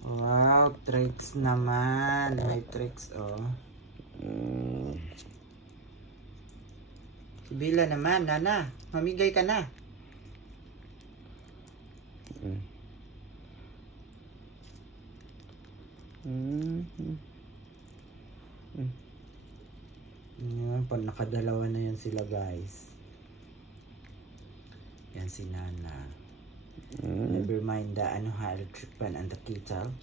Wow, tricks naman. May tricks, oh. Si Bila naman, Nana. Mamigay ka na. Yan, pag nakadalawa na yan sila, guys. Yan si Nana. Never mind the electric pan and the kettle.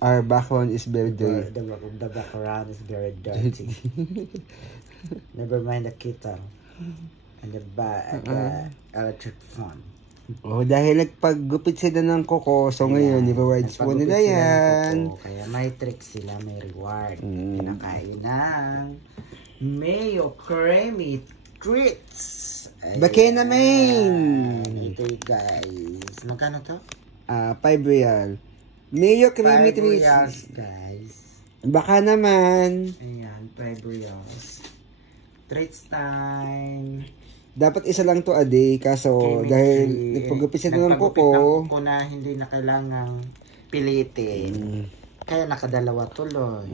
Our background is very dirty. The background is very dirty. Never mind the kettle and the electric fan. Oh, dahil nagpaggupit sila ng kuko, so ngayon, i-rewards po nila yan. Kaya may tricks sila, may reward. Pinakain ng mayo creamy treats. Bakit naman? Ito guys. Magkano to? 5 real. Mayo creamy 5 treats. reals, guys. Baka naman. Ayan, 5 reals. Treats time. Dapat isa lang to a day, kaso dahil nagpagupit sila ng kuko. Nagpagupit na hindi na kailangang pilitin. Kaya nakadalawa tuloy.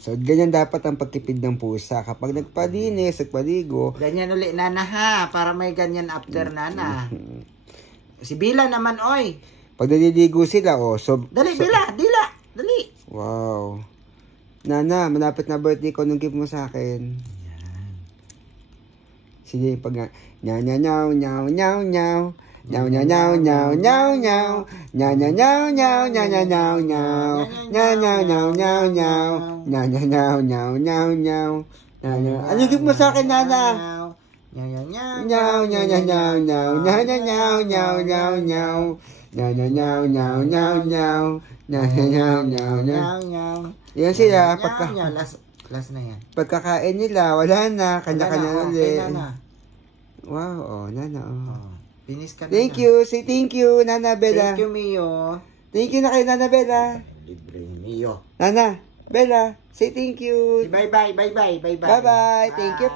So, ganyan dapat ang pagtipid ng pusa. Kapag nagpalinis, nagpaligo. Ganyan uli, Nana ha. Para may ganyan after, Nana. Si Bila naman, oy. Pag naliligo sila, oh. So, Dali, Bila. Dali. Wow. Nana, malapit na birthday ko. Anong gift mo sa akin? Yan. Sige, pag nyaw, nyaw, nyaw, nyaw, nyaw, nyaw. Nyaw, nyaw, nyaw, nyaw, nyaw, nyaw. Nyaw, nyaw, nyaw, nyaw, nyaw, nyaw, nyaw, nyaw. Nyaw, nyaw, nyaw, nyaw, nyaw. Nyaw, nyaw, nyaw, nyaw, nyaw, nyaw. Anong gift mo sa akin, Nana? Nyaw, Nyaw, nyaw, nyaw, nyaw, nyaw. Nyaw, nyaw, nyaw, nyaw, nyaw, nyaw. Nyaw, nyaw, nyaw, nyaw, nyaw, nyaw. Nyaw, nyaw, nyaw, nyaw, nyaw. Yan sila. Last na yan. Pagkakain nila, wala na. Kanya-kanya ulit. Nana. Wow, oh, Nana, oh. Finish ka na. Thank you. Say thank you, Nana Bella. Thank you, Mio. Thank you na kay Nana Bella. Libre Mio. Nana Bella, say thank you. Bye-bye. Bye-bye. Thank you.